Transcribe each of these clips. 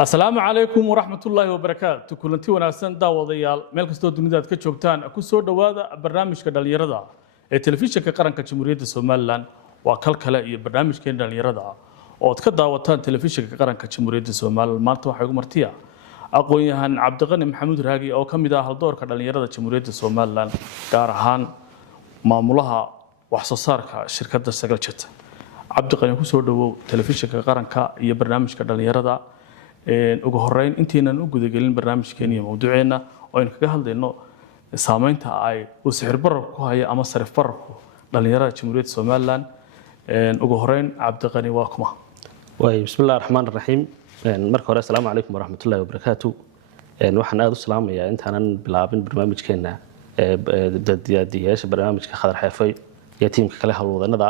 السلام عليكم ورحمة الله وبركاته كلنتي وناسان داوديال meel kastoo dunida aad ka joogtaan ku soo dhawaada barnaamijka dhalinyarada ee telefishinka qaranka Jamhuuriyadda Soomaaliland waa kale iyo barnaamijkeen dhalinyarada oo aad ka daawataan telefishinka qaranka Jamhuuriyadda Soomaaliland maanta waxa ugu martiya aqoon-yahan Cabdiqani Maxamuud Raagi oo kamid ah haldoorka dhalinyarada Jamhuuriyadda Soomaaliland gaar ahaan maamulaha wax soo saarka shirkadda Sagal Jet Cabdiqani ku soo dhawow telefishinka qaranka iyo barnaamijka dhalinyarada ugu horeyn inteenan u gudagelin barnaamijkeena iyo mowduuceena oo aynu kaga hadlayno saameynta ay uu sixir barar ku haya ama sarif bararku dhalinyarada Jamhuuriyadda Soomaaliland ugu horeyn Cabdiqani waa kuma bismillaahir rahmaanir rahiim marka hore assalaamu calaykum waraxmatullaahi wabarakaatuh waxaan aad u salaamayaa intaanan bilaabin barnaamijkeena dadiyadayaasha barnaamijka Khadar Xeefay iyo tiimka kale hawlwadanada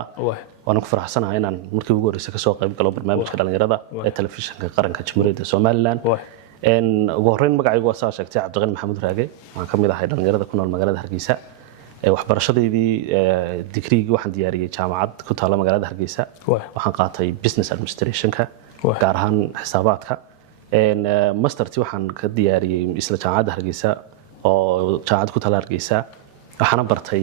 waan ku faraxsanahay inaan markii ugu horeysay ka soo qayb galo barnaamijka dhalinyarada ee telefishinka qaranka Jamhuuriyadda Soomaaliland ugu horeyn magacaygu waa saa sheegtay Cabdiqani Maxamuud Raage waxaan kamid ahay dhalinyarada ku nool magaalada Hargeysa waxbarashadeedii digriigii waxaan diyaariyay jaamacad ku taala magaalada Hargeysa waxaan qaatay business administration-ka gaar ahaan xisaabaadka mastertii waxaan ka diyaariyay isla jaamacadda Hargeysa oo jaamacad ku taala Hargeysa waxaan bartay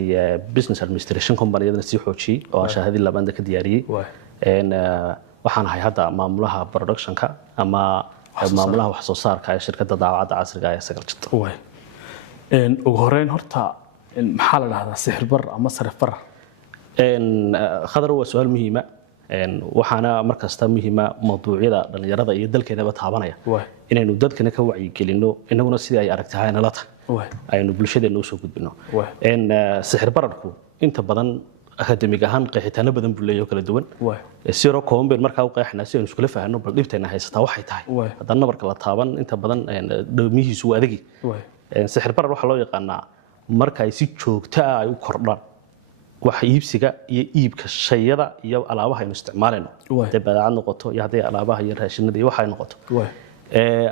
business administration company-yada si xoojiyay oo shahaadada labaad ka diyaariyay waxaan ahay hadda maamulaha production-ka ama maamulaha wax soo saarka ee shirkadda daawacadda casriga ah ee Sagal Jet ugu horeyn horta maxaa la dhahdaa sixir bar ama sarif bar khadar waa su'aal muhiim ah waxaana markasta muhiim ah mowduucyada dhalinyarada iyo dalkeedaba taabanaya inaynu dadkana ka wacyi gelino inaguna sidii ay aragtahay nala tahay aynu bulshadeena u soo gudbino sixir bararku inta badan akademig ahaan qeexitaano badan buu leeyahay kala duwan siro kooban markaa u qeexnaa si aynu iskula fahanno bal dhibteena haysataa waxay tahay haddana nabarka la taaban inta badan dhowmihiisu waa adagi sixir barar waxa loo yaqaanaa marka ay si joogto ah ay u kordhaan wax iibsiga iyo iibka shayada iyo alaabaha aynu isticmaalayno haday badeecad noqoto iyo haday alaabaha iyo raashinada iyo waxa ay noqoto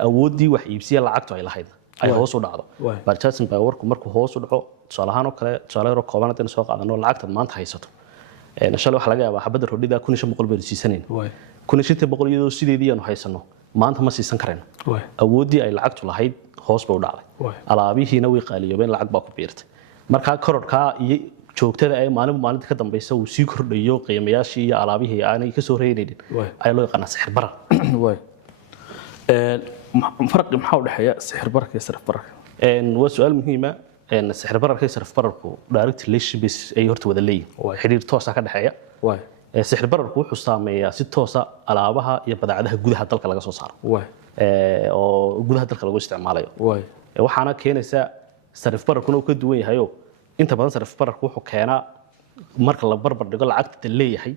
awoodii wax iibsiga lacagtu ay lahayd ay hoos u dhacdo barjaasin baa warku markuu hoos u dhaco tusaalahaan oo kale tusaale yar oo kooban hadaan soo qaadano lacagta maanta haysato inshallah waxa laga yaabaa xabada rodhida 1500 baynu siisaneen 1500 iyadoo sideedii aanu haysano maanta ma siisan karayno awoodii ay lacagtu lahayd hoos baa u dhacday alaabihiina way qaaliyoobeen lacag baa ku biirtay marka korodhka iyo joogtada ay maalinta ka dambaysa uu sii kordhayo qiimayaashii iyo alaabihii aanay ka soo reeyeen ay loo yaqaan sixir barar farqi maxaa u dhaxeeya sixir bararka iyo sarif bararka waa su'aal muhiim ah sixir bararka iyo sarif bararku direct relationship ay horta wada leeyihiin xiriir toos ah ka dhaxeeya sixir bararku wuxuu saameeyaa si toos ah alaabaha iyo badeecadaha gudaha dalka laga soo saaro oo gudaha dalka lagu isticmaalayo waxaana keenaysa sarif bararkuna uu ka duwan yahay inta badan sarif bararku wuxuu keenaa marka la barbar dhigo lacagta leeyahay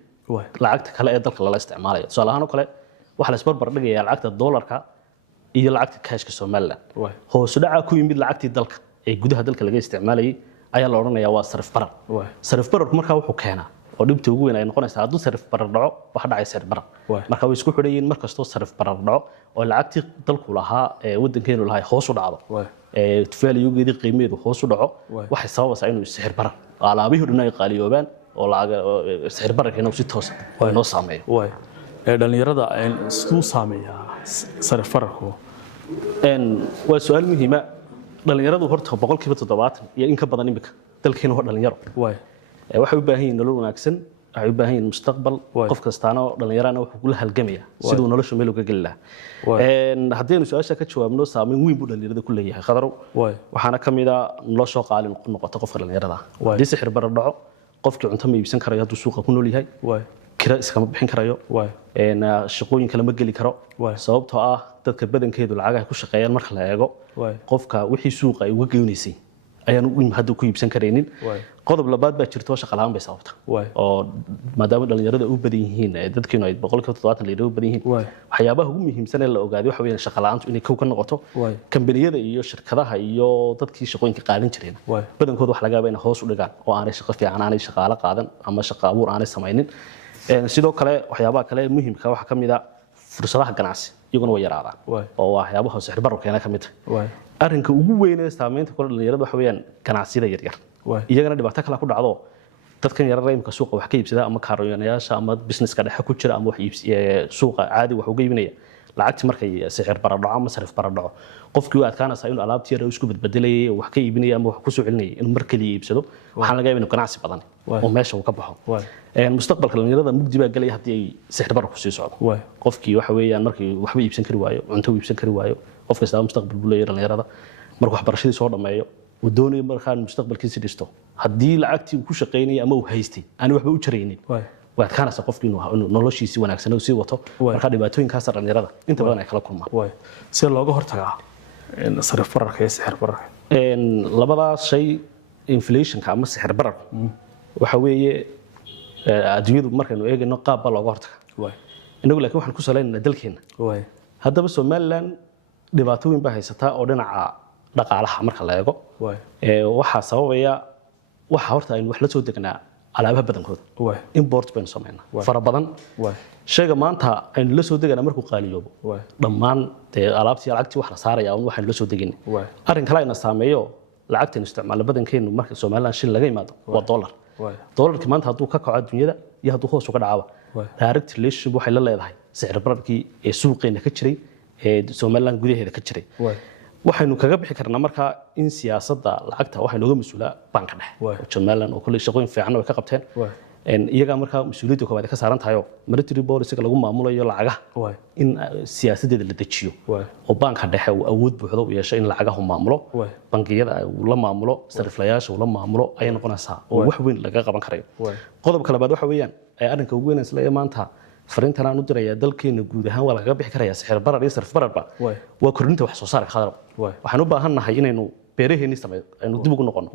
lacagta kale ee dalka la isticmaalayo tusaalahaan oo kale waxa la isbarbar dhigayaa lacagta dollarka iyo lacagta cash-ka Soomaaliland hoos u dhaca ku yimid lacagtii dalka ee gudaha dalka laga isticmaalayay ayaa la oranayaa waa sarif barar sarif bararku marka wuxuu keenaa oo dhibta ugu weyn ay noqonaysaa hadduu sarif barar dhaco waxa dhacay sarif barar marka way isku xidhayeen markastoo sarif barar dhaco oo lacagtii dalku lahaa ee wadankeenu lahaa hoos u dhacdo value-geedii qiimaheedu hoos u dhaco waxay sababaysaa inuu sixir barar alaabihii dhan ay qaaliyoobaan oo sixir bararkeena si toos ah noo saameeyo dhalinyarada isku saameeya sarif bararku waa su'aal muhiim ah dhalinyaradu horta 70% iyo in ka badan imika dalkeena waa dhalinyaro waxay u baahan yihiin nolol wanaagsan waxay u baahan yihiin mustaqbal qof kastaana dhalinyarana wuxuu kula halgamaya sidoo nolosha meel uga gali lahaa haddaynu su'aasha ka jawaabno saameyn weyn buu dhalinyarada ku leeyahay khadaro waxaana kamid ah nolosha qaalin ku noqoto qofka dhalinyarada hadii sixir barar dhaco qofkii cunto ma iibsan karayo hadduu suuqa ku nool yahay kira iskama bixin karayo shaqooyin kale ma geli karo sababtoo ah dadka badankeedu lacagaha ku shaqeeyaan marka la eego qofka wixii suuqa ay uga geynaysay ayaan hadda ku iibsan kareynin qodob labaad baa jirto shaqo la'aan bay sababta oo maadaama dhalinyarada u badan yihiin dadkeenu ay 70% leeyahay u badan yihiin waxyaabaha ugu muhiimsan ee la ogaaday waxa weeyaan shaqo la'aantu inay ka noqoto kambaniyada iyo shirkadaha iyo dadkii shaqooyinka qaadan jireen badankoodu wax laga yaabaa in hoos u dhigaan oo aanay shaqo fiican aanay shaqaale qaadan ama shaqo abuur aanay samaynin sidoo kale waxyaabaha kale muhiimka waxa kamid ah fursadaha ganacsi iyaguna way yaraadaan oo waxyaabaha sixir bararka keena kamid ah arrinka ugu weyn ee saameynta kula dhalinyarada waxa weeyaan ganacsiyada yaryar iyagana dhibaato kale ku dhacdo dadkan yarar imka suuqa wax ka iibsada ama kaaroonayaasha ama businesska dhexe ku jira ama wax iibsiga suuqa caadi wax uga iibinaya lacagti markay sicir baradho ama sarif baradho qofkii uu adkaanaysa inuu alaabtii yar isku badbedelayay wax ka iibinaya ama wax ku soo celinayay in mar kaliya iibsado waxaan laga yaabaa inuu ganacsi badan oo meesha uu ka baxo mustaqbalka dhalinyarada mugdi baa galaya haddii ay sicir barar ku sii socdo qofkii waxa weeyaan markii waxba iibsan kari waayo cunto iibsan kari waayo qof kasta mustaqbal buu leeyahay dhalinyarada markuu waxbarashadii soo dhameeyo uu doonayo markaan mustaqbalkiisa dhisto haddii lacagtii uu ku shaqeynayay ama uu haystay aan waxba u jaraynin waad kaanaysa qofkii inuu noloshiisa wanaagsan uu sii wato marka dhibaatooyinkaas dhalinyarada inta badan ay kala kulmaan si looga hortagaa sarif bararka iyo sicir bararka labadaas shay inflationka ama sicir bararka waxa weeye adduunyadu markaynu eegayno qaab baa looga hortagaa inagu laakiin waxaan ku saleynaynaa dalkeena haddaba Somaliland dhibaato weyn baa haysataa oo dhinaca dhaqaalaha marka la eego waxaa sababaya waxa horta aynu wax la soo degnaa alaabaha badankooda import baynu sameynaa fara badan shayga maanta aynu la soo deganaa markuu qaaliyoobo dhammaan alaabtii lacagtii wax la saaraya waxaynu la soo degin arrin kale ayna saameeyo lacagtan isticmaal badankeenu marka Somaliland shil laga yimaado waa dollar dollarkii maanta hadduu ka kaco adduunyada iyo hadduu hoos uga dhacaaba direct relation waxay la leedahay sicir bararkii ee suuqeena ka jiray ee Somaliland gudaheeda ka jiray waxaynu kaga bixi karnaa marka in siyaasadda lacagta waxay nooga mas'uulaa banka dhexe Somaliland oo kulli shaqooyin fiican oo ka qabteen iyaga marka mas'uuliyadda koobaad ka saaran tahay monetary policy lagu maamulayo lacagaha in siyaasadeeda la dejiyo oo banka dhexe uu awood buuxda u yeesho in lacagaha maamulo bangiyada uu la maamulo sariflayaasha uu la maamulo ay noqonaysaa oo wax weyn laga qaban karayo qodobka labaad waxa weeyaan ay arrinka ugu weyn isla maanta fariintan aan u dirayaa dalkeena guud ahaan waa laga bixi karayaa sicir barar iyo sarif bararba waa kordhinta wax soo saarka khadar waxaan u baahannahay inaynu beeraheeni sameeyo aynu dib ugu noqono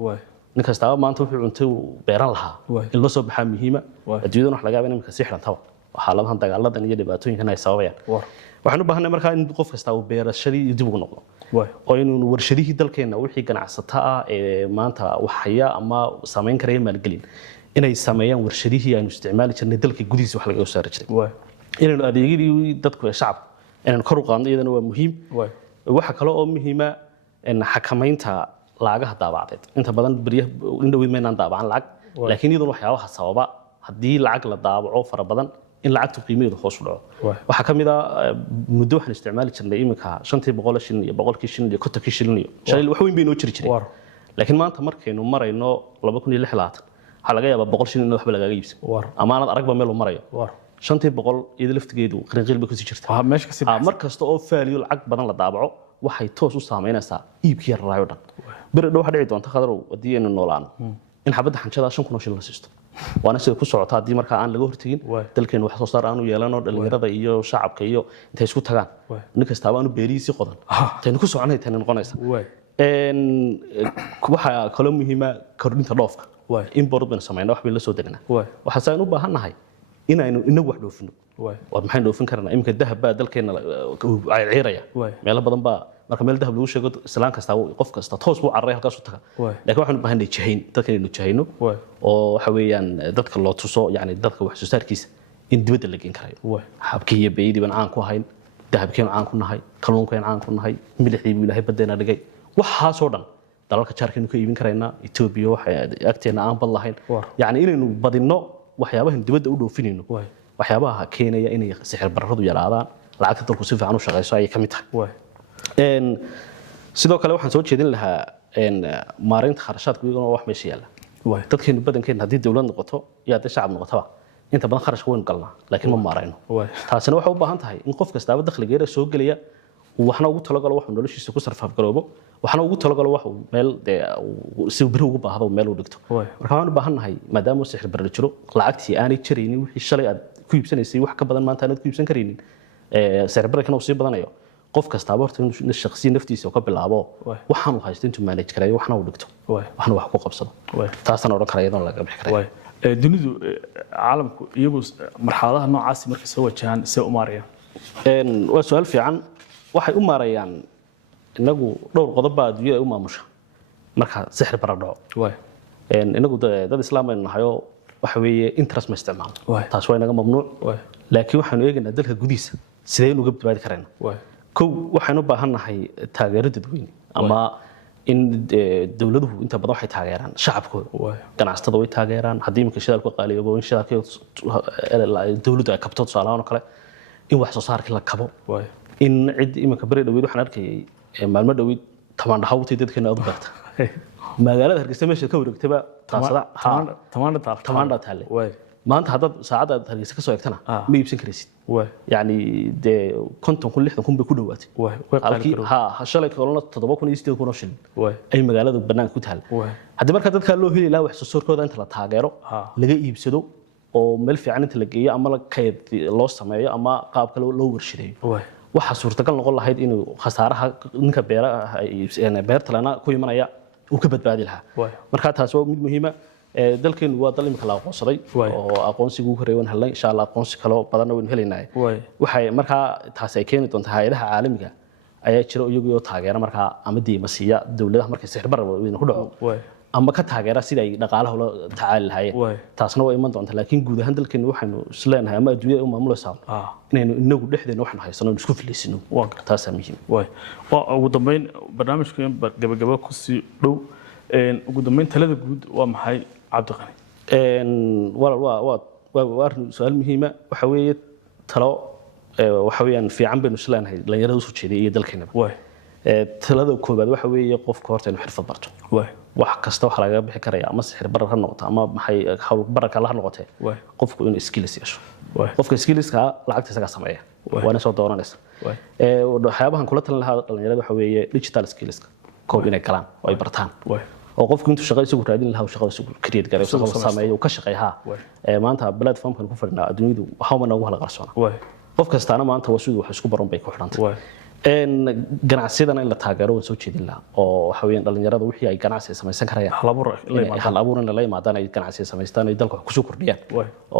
nin kasta maanta wuxuu cuntay beeran lahaa in la soo baxaa muhiima adduunyada wax laga yaabaa in si xirantaba xaaladahan dagaaladan iyo dhibaatooyinkan ay sababayaan waxaan u baahannahay markaa in qof kasta uu beerashadii dib ugu noqdo oo inuu warshadihii dalkeena wixii ganacsataa ee maanta waxaya ama saameyn karaya maalgelin inay sameeyaan warshadihii aynu isticmaali jirnay dalka gudihiisa wax laga soo saari jiray inaynu adeegyadii dadku ee shacabka inaynu kor u qaadno iyadana waa muhiim waxa kale oo muhiima in xakamaynta lacagaha daabacdeed inta badan in dhaweyd maynaan daabacan lacag laakiin iyaduna waxyaabaha sababa haddii lacag la daabaco fara badan in lacagtu qiimaheedu hoos u dhaco waxa ka mid ah muddo waxaan isticmaali jirnay iminka 500 shilin iyo 100 shilin iyo 50 shilin iyo shalay wax weyn bay noo jiri jiray laakiin maanta markaynu marayno 2026 waxa laga yaabaa 100 shilin in waxba laga iibsan ama aanad aragba meel uu marayo 500 iyada laftigeedu qirinqiil bay ku sii jirtaa mar kasta oo faaliyo lacag badan la daabaco waxay toos u saameynaysaa iibkii yaraayo dhan bir dhow waxa dhici doonta qadarow hadii aynu noolaano in xabadda xanjada 5,000 shilin la siisto waana sida ku socota hadii marka aan laga hortagin dalkeenu wax soo saar aanu yeelano dhalinyarada iyo shacabka iyo intay isku tagaan nin kasta aanu beeriisi qodan taynu ku soconay tan noqonaysa waxa kale muhiima kordhinta dhoofka import baan sameynaa wax bay la soo degnaa waxa saan u baahannahay inaynu inagu wax dhoofino waa maxay dhoofin karnaa imka dahab baa dalkeena ay ciiraya meel badan baa marka meel dahab lagu sheego islaan kasta qof kasta toos buu carray halkaas u taga laakiin waxaan u baahanay jahayn dadka inaynu jahayno oo waxa weeyaan dadka loo tuso yani dadka wax soo saarkiisa in dibadda la geyn karayo habkii iyo beeyadii baan caan ku ahayn dahabkeenu caan ku nahay kalluunkeenu caan ku nahay milixdii buu ilaahay badeena dhigay waxaasoo dhan dalalka jaarkeenu ka iibin karaynaa Ethiopia waxa agteena aan bad lahayn yani inaynu badino waxyaabahan dibadda u dhoofinayno waxyaabaha keenaya inay sicir bararadu yaraadaan lacagta dalku si fiican u shaqeyso ay ka mid tahay sidoo kale waxaan soo jeedin lahaa maareynta kharashaadka iyaguna wax meesha yaala dadkeenu badankeena haddii dawlad noqoto iyo haddii shacab noqotaba inta badan kharashka waynu galnaa laakiin ma maareyno taasina waxay u baahan tahay in qof kastaaba dakhligeeda soo gelaya waxna ugu talagalo wax noloshiisa ku sarfaaf garoobo waxna ugu talagalo wax meel si bari ugu baahdo meel u dhigto marka waxaan u baahannahay maadaama sicir barar jiro lacagtii aanay jiraynin wixii shalay aad ku iibsanaysay wax ka badan maanta aad ku iibsan kareynin sicir bararkana uu sii badanayo qof kastaaba horta inuu shakhsi naftiisa ka bilaabo waxaan uu haysto intuu manage karayo waxna uu dhigto waxna wax ku qabsado taasana oran karayo inuu laga bixi karayo dunidu caalamku iyagu marxaladaha noocaas markay soo wajahaan see u maarayaan waa su'aal fiican waxay u maarayaan inagu dhowr qodob baa adduunyada u maamusha marka sixir barar dhaco inagu dad islaam aynu nahay oo waxa weeye interest ma isticmaalo taas waa inaga mamnuuc laakiin waxaanu eegaynaa dalka gudihiisa sidee uga badbaadi karaynaa kow waxaan u baahannahay taageero dadweyne ama in dawladuhu inta badan waxay taageeraan shacabkooda ganacsatada way taageeraan haddii imika shidaalku qaaliyobo in shidaalka dawladdu ay kabto tusaalahaan oo kale in wax soo saarkii la kabo in cid imanka bari dhaweyd waxaan arkayay maalmo dhaweyd tamaan dhaxawtay dadkeena aad u beerta magaalada Hargeysa meesha ka wareegtaba tamaan taale maanta haddaad saacadaad Hargeysa ka soo eegtana ma iibsan karaysid yani de 50,000 bay ku dhawaatay halkii shalay kalena 7,000 shilin ay magaalada banaanka ku taal haddii marka dadka loo heli lahaa wax soo saarkooda inta la taageero laga iibsado oo meel fiican inta la geeyo ama la kayd loo sameeyo ama qaab kale loo warshadeeyo waxa suurtagal noqon lahayd inuu khasaaraha ninka beerta lana ku imanaya uu ka badbaadi lahaa marka taas waa mid muhiim ah dalkeenu waa dal imika la aqoonsaday oo aqoonsiga ugu horeeyay helnay insha Allah aqoonsi kale oo badan oo helinay waxay marka taas ay keeni doontaa hay'adaha caalamiga ayaa jira iyagu oo taageera marka ama diimasiya dawladaha markay sixir barar weyn ku dhaco ama ka taageera sida ay dhaqaalaha la tacaal lahaayeen taasna way iman doontaa laakiin guud ahaan dalkeenu waxaanu isleenahay ama adduunyada u maamulaysaa inaynu inagu dhexdeena waxaanu haysano isku filaysino taas waa muhiim ugu dambeyn barnaamijkan gabagaba ku sii dhow ugu dambeyn talada guud waa maxay cabdiqani waa su'aal muhiim ah waxa weeye talo waxa weeyaan fiican baynu isleenahay dhalinyarada u soo jeeday iyo dalkeena talada koobaad waxa weeye qofka horta inuu xirfad barto wax kasta waxa laga bixi karaya ama sixir barar ha noqoto ama maxay hawl bararka la noqotay qofku inuu skills yeesho qofka skillska lacagta isaga sameeya waana soo dooranaysa waxyaabahan kula talin lahaa dhalinyarada waxa weeye digital skillska koob inay galaan oo ay bartaan oo qofku intuu shaqo isagu raadin lahaa shaqada isagu create garay oo sameeyo ka shaqeeyaha maanta platform-kan ku fadhina adduunyadu waxa uma nagu hala qarsoona qof kastaana maanta waa sidoo wax isku baran bay ku xidhantay ganacsiyadan in la taageero oo soo jeedin lahaa oo waxa weeyaan dhalinyarada wixii ay ganacsi samaysan karayaan hal abuur in la yimaadaan ay ganacsi samaystaan ay dalka wax ku soo kordhiyaan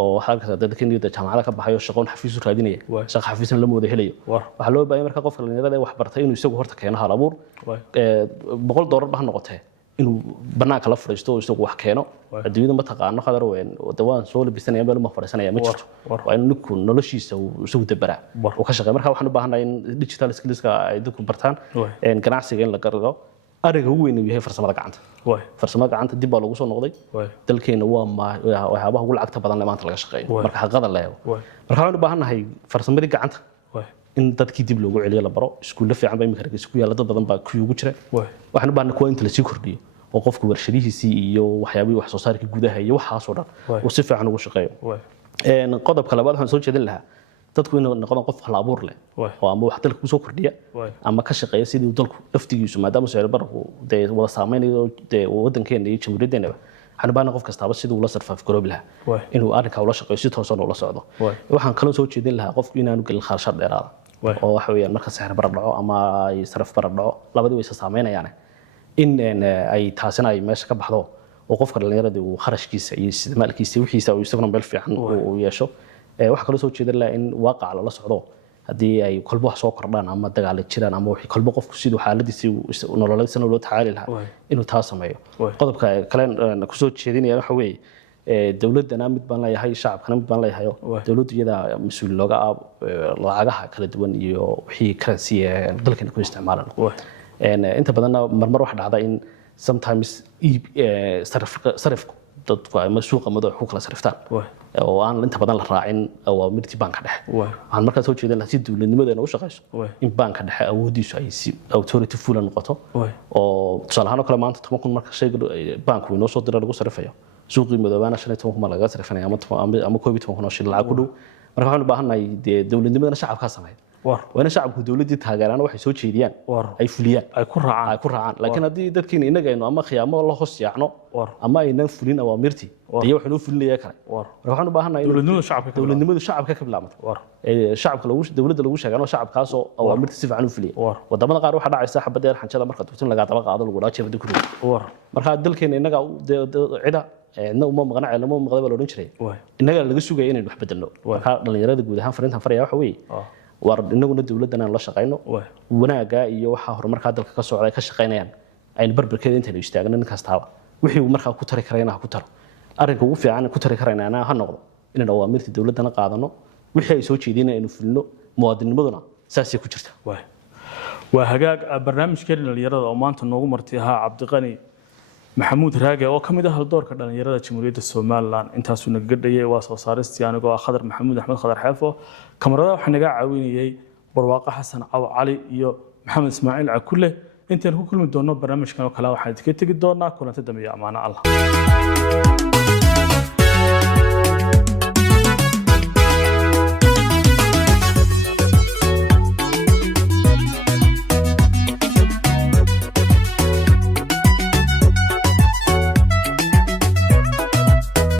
oo waxa ka dadka niyada jaamacada ka baxayo shaqo xafiis u raadinaya shaqo xafiisna la moodo helayo waxa loo baahan marka qofka dhalinyarada wax bartay inuu isagu horta keeno hal abuur $100 ba noqotay inuu banaanka la fariisto oo isagu wax keeno adduunyada ma taqaano qadar weyn wadawaan soo labisanaya meel ma fariisanaya ma jirto waa in ninku noloshiisa uu isagu dabara oo ka shaqeeyo marka waxaan u baahanahay in digital skillska ay dadku bartaan ganacsiga in la gargo ariga ugu weyn yahay farsamada gacanta dib baa lagu soo noqday dalkeena waa waxyaabaha ugu lacagta badan maanta laga shaqeeyo marka xaqada la eego marka waxaan u baahanahay farsamadii gacanta in dadkii dib loogu celiyo la baro iskuulla fiican baa imika Hargeysa ku yaala dad badan baa ku ugu jira waxaan u baahanahay kuwa inta la sii kordhiyo oo qofku warshadihiisii iyo waxyaabihii wax soo saarka gudaha iyo waxaas oo dhan uu si fiican ugu shaqeeyo qodobka labaad waxaan soo jeedin lahaa dadku inuu noqdo qof hal abuur leh oo ama wax dalka ku soo kordhiya ama ka shaqeeya sidii uu dalku laftigiisu maadaama sicir bararku wada saameynayo wadankeena iyo jamhuuriyaddeena waxaan baahnaa qof kastaaba sidii uu la sarfaaf garoobi lahaa inuu arrinka ula shaqeeyo si toosan ula socdo waxaan kaloo soo jeedin lahaa qofku inaanu gelin kharashad dheeraada oo waxa weeyaan marka sicir barar dhaco ama ay saraf barar dhaco labadii way saameynayaan in ay taasina ay meesha ka baxdo oo qofka dhalinyarada uu kharashkiisa iyo isticmaalkiisa wixiisa uu isaguna meel fiican u yeesho waxa kale soo jeedin lahaa in waaqac la socdo haddii ay kolbo wax soo kordhaan ama dagaal jiraan ama wixii kolbo qofku sidoo xaaladiisa nololeedsa loo tacaali lahaa inuu taas sameeyo qodobka kale ku soo jeedinaya waxa weeye dawladana mid baan leeyahay shacabkana mid baan leeyahay dawladdu iyada mas'uul looga lacagaha kala duwan iyo wixii currency dalkeena ku isticmaalaan inta badan marmar wax dhacda in sometimes sarifku dadku ay suuqa madax ku kala sariftaan oo aan inta badan la raacin oo mirti banka dhexe waxaan markaa soo jeedin lahaa si dawladnimadeena u shaqeyso in banka dhexe awoodiisu ay si authority full noqoto oo tusaale ahaan kale maanta 10,000 marka shayga banku inoo soo diray lagu sarifayo suuqii madoobaana 15,000 laga sarifanaya ama 12,000 shilin lacag ku dhow marka waxaan u baahanahay dawladnimadana shacabka sameeyo وانا شعبku dawladii taageerana waxay soo jeediyaan ay fuliyaan ay ku raacaan laakiin hadii dadkiina inaga aynu ama khiyaamo la hoos yaacno ama aynan fulin awaamirti iyo waxaan u fulinaya kale waxaan u baahanahay dawladnimadu shacabka ka bilaabmay shacabka dawladda lagu sheegano shacabkaas oo awaamirti si fiican u fuliya wadamada qaar waxa dhacaysa xabadda xanjada marka dugtin laga daba qaado lagu dhaajay badi ku marka dalkeena inaga cida cidna uma maqna cilmo maqday baa loo oran jiray inaga laga sugay inaynu wax bedelno marka dhalinyarada guud ahaan fariintan faraya waxa weeye war inaguna dawladana la shaqeyno wanaaga iyo waxa horumarka dalka ka socday ka shaqeynayaan ay barbarkeeda inta ay istaagna nin kastaaba wixii uu markaa ku tari karayna ku taro arrinka ugu fiican ku tari karayna ha noqdo in awaamirta dawladana qaadano wixii ay soo jeedinayaan inuu fulino muwaadinimaduna saasi ku jirta waa hagaag barnaamijkeena dhalinyarada oo maanta noogu martay Cabdiqani maxamuud raage oo kamid ah haldoorka dhalinyarada Jamhuuriyadda Soomaaliland intaas uu naga gadhayay waa soo saaristii anigoo Khadar Maxamuud Axmed Khadar Xeefo kamarada waxa naga caawinayay barwaaqo xasan caw cali iyo maxamed ismaaciil cakule intaan ku kulmi doono barnaamijkan oo kale waxaan idinka tegi doonaa kulanti dambe iyo ammaano allah